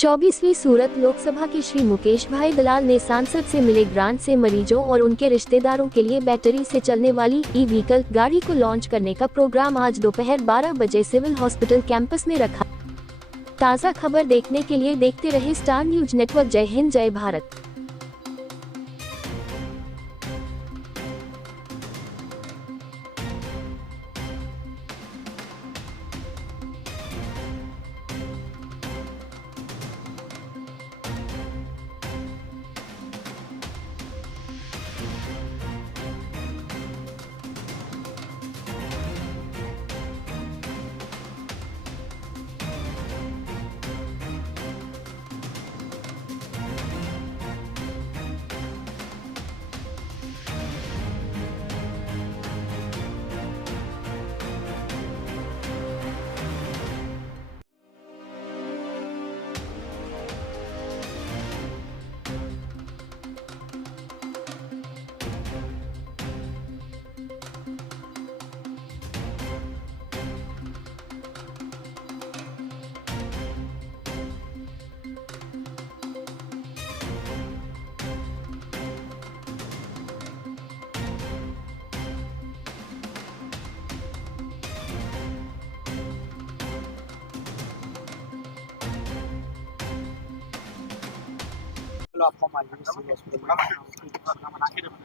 24वीं सूरत लोकसभा के श्री मुकेश भाई दलाल ने सांसद से मिले ग्रांट से मरीजों और उनके रिश्तेदारों के लिए बैटरी से चलने वाली ई व्हीकल गाड़ी को लॉन्च करने का प्रोग्राम आज दोपहर 12 बजे सिविल हॉस्पिटल कैंपस में रखा। ताज़ा खबर देखने के लिए देखते रहे स्टार न्यूज नेटवर्क। जय हिंद, जय भारत।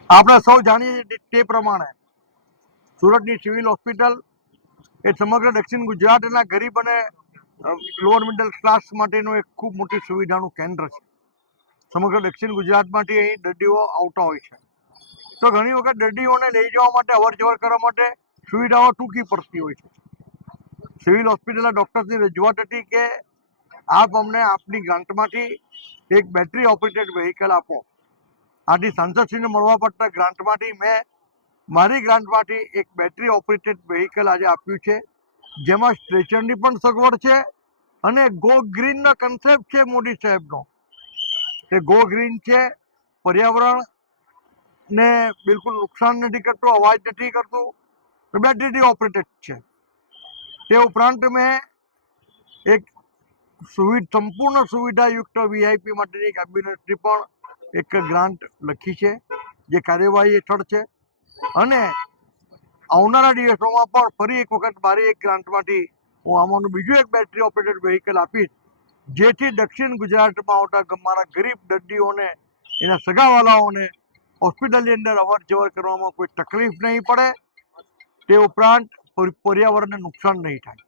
આપણે સૌ જાણીએ તે પ્રમાણે સુરતની સિવિલ હોસ્પિટલ એ સમગ્ર દક્ષિણ ગુજરાતના ગરીબ અને લોઅર મિડલ ક્લાસ માટેનું એક ખૂબ મોટી સુવિધાનું કેન્દ્ર છે। સમગ્ર દક્ષિણ ગુજરાતમાંથી અહીં દર્દીઓ આવતા હોય છે, તો ઘણી વખત દર્દીઓને લઈ જવા માટે, અવર જવર કરવા માટે સુવિધાઓ ટૂંકી પડતી હોય છે। સિવિલ હોસ્પિટલના ડૉક્ટર્સની રજૂઆત હતી કે આપ અમને આપની ગ્રાન્ટમાંથી એક બેટરી ઓપરેટેડ વ્હીકલ આપો। આથી સાંસદશ્રીને મળવા પડતા ગ્રાન્ટમાંથી મેં મારી ગ્રાન્ટમાંથી એક બેટરી ઓપરેટેડ વ્હીકલ આજે આપ્યું છે, જેમાં સ્ટ્રેચરની પણ સગવડ છે અને ગો ગ્રીનનો કન્સેપ્ટ છે મોદી સાહેબનો। તે ગો ગ્રીન છે, પર્યાવરણને બિલકુલ નુકસાન નથી કરતું, અવાજ નથી કરતું, બેટરીથી ઓપરેટેડ છે। તે ઉપરાંત મેં એક સંપૂર્ણ સુવિધાયુક્ત વીઆઈપી માટેની કેબિનેટની પણ એક ગ્રાન્ટ લખી છે, જે કાર્યવાહી હેઠળ છે અને આવનારા દિવસોમાં પણ ફરી એક વખત મારી એક ગ્રાન્ટમાંથી હું આમાંનું બીજું એક બેટરી ઓપરેટેડ વ્હીકલ આપીશ, જેથી દક્ષિણ ગુજરાતમાં આવતા મારા ગરીબ દર્દીઓને, એના સગાવાલાઓને હોસ્પિટલની અંદર અવર જવર કરવામાં કોઈ તકલીફ નહીં પડે, તે ઉપરાંત પર્યાવરણને નુકસાન નહીં થાય।